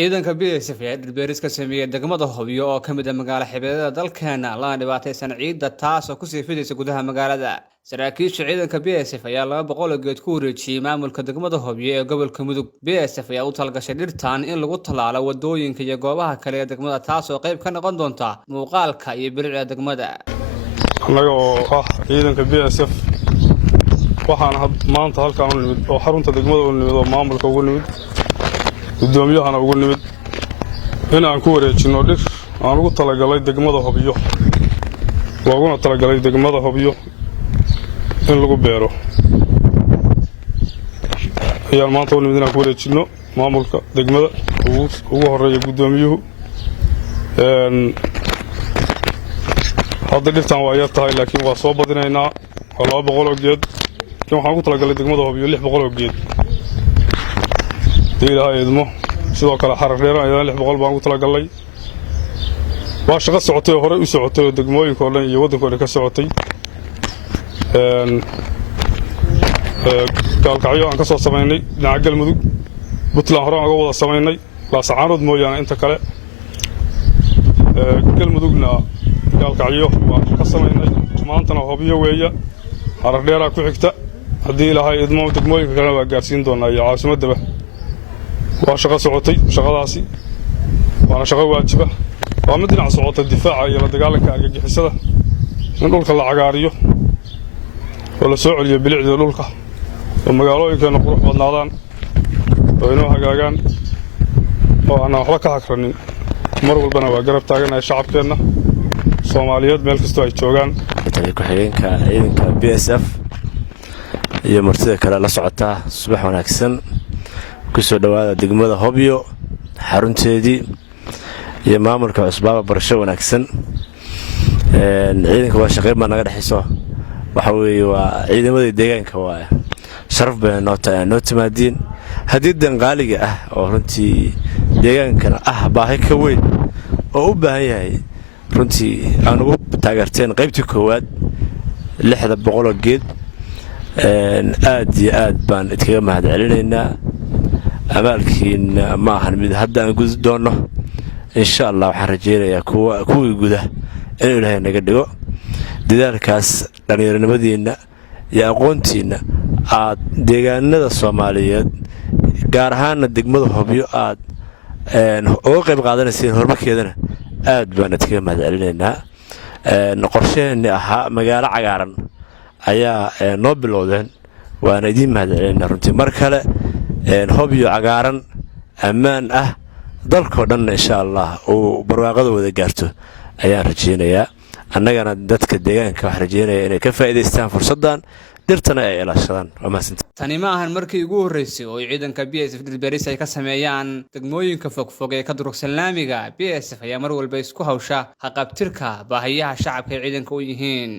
ciidanka BSF ee dhirbeeris ka sameeyay degmada Hobyo oo kamid ah magaalo xeebada dalkeena la dhibaataysan ciidda taas oo ku sii fidaysa gudaha magaalada. Saraakiisha ciidanka BSF ayaa 200 geed ku wareejiyay maamulka degmada Hobyo ee gobolka Mudug. BSF ayaa u talgashay dhirtaan in lagu talaalo wadooyinka iyo goobaha kale ee degmada taas oo qayb ka noqon doonta muuqaalka iyo bilicda degmada. Anaga oo ciidanka BSF waxaan maanta halkaan u nimid oo xarunta degmada u nimid oo maamulka ugu nimid gudoomiyahana ugu nimid in aan ku wareejino dhir aan ugu talagalay degmada Hobyo looguna talagalay degmada Hobyo in lagu beero ayaan maanta u nimid in aan ku wareejino maamulka degmada ugu horeeya gudoomiyuhu hadda dhirtaan waa yar tahay laakiin waa soo badinaynaa waa 200 geed waxaan ugu talagalay degmada Hobyo 600 geed ilaahay idmo sidoo kale xarar dheer ayaan 600 baan ugu talagalay waa shaqo socotay hore u socotay degmooyinka oo dhan iyo waddanka ka socotay kalkacyo aan ka soo sameynay dhinaca Galmudug Puntland hore aan uga wada sameynay la sacaanood mooyaan inta kale Galmudugna kalkacyo waan ka sameynay maantana Hobyo weeya xarar dheer ku xigta hadii ilaahay idmo degmooyinka kale waa gaarsiin doonaa iyo caasimadaba waa shaqo socotay shaqadaasi waana shaqo waajiba waa mid dhinac socota difaaca iyo la dagaalanka argagixisada in dhulka la cagaariyo oo la soo celiyo bilicda dhulka oo magaalooyinkeena qurux badnaadaan oo inoo hagaagaan oo aan waxba ka hakranin mar walbana waa garab taaganahay shacabkeena Soomaaliyeed meel kasta ay joogaan ku xigeenka ciidanka BSF iyo martida kale la socota subax wanaagsan ku soo dhawaada degmada Hobyo xarunteedii iyo maamulka cusbaba barasho wanaagsan ciidanka waa shaqeyn ma naga dhaxayso waxa weeye waa ciidamada deegaanka waa sharaf baan noo timaadin hadii danqaaliga ah oo runtii deegaankana baahi ka weyn oo u baahan yahay runtii aan ugu taageerteen qaybtii koowaad 600 geed aad iyo aad baan idinkaga mahadcelinaynaa amaalkiina ma ahan mid hadda aan gudi doono insha Allah waxaan rajeynayaa kuwii guda in Ilaahay naga dhigo dadaalkaas dhalinyarnimadiina iyo aqoontiina aad deegaanada Soomaaliyeed gaar ahaan degmada Hobyo aad oo qayb qaadanayseen horumarkeedana aad baan idinkaga mahadcelinaynaa qorsheena ahaa magaalo cagaaran ayaa noo bilowdeen waana idin mahadcelinaynaa runtii mar kale Hobyo cagaaran ammaan dalka dhan insha Allah oo barwaaqada wada gaarto ayaan rajeynayaa annagana dadka deegaanka wax rajeynaya inay ka faa'iideystaan fursadan dhirtana ay ilaashadaan tani ma ahan markii ugu horeysay oo ciidanka BSF dhirbeeris ay ka sameeyaan degmooyinka fogfog ee ka durugsan laamiga BSF ayaa mar walba isku hawsha haqabtirka baahiyaha shacabka ee ciidanka u yihiin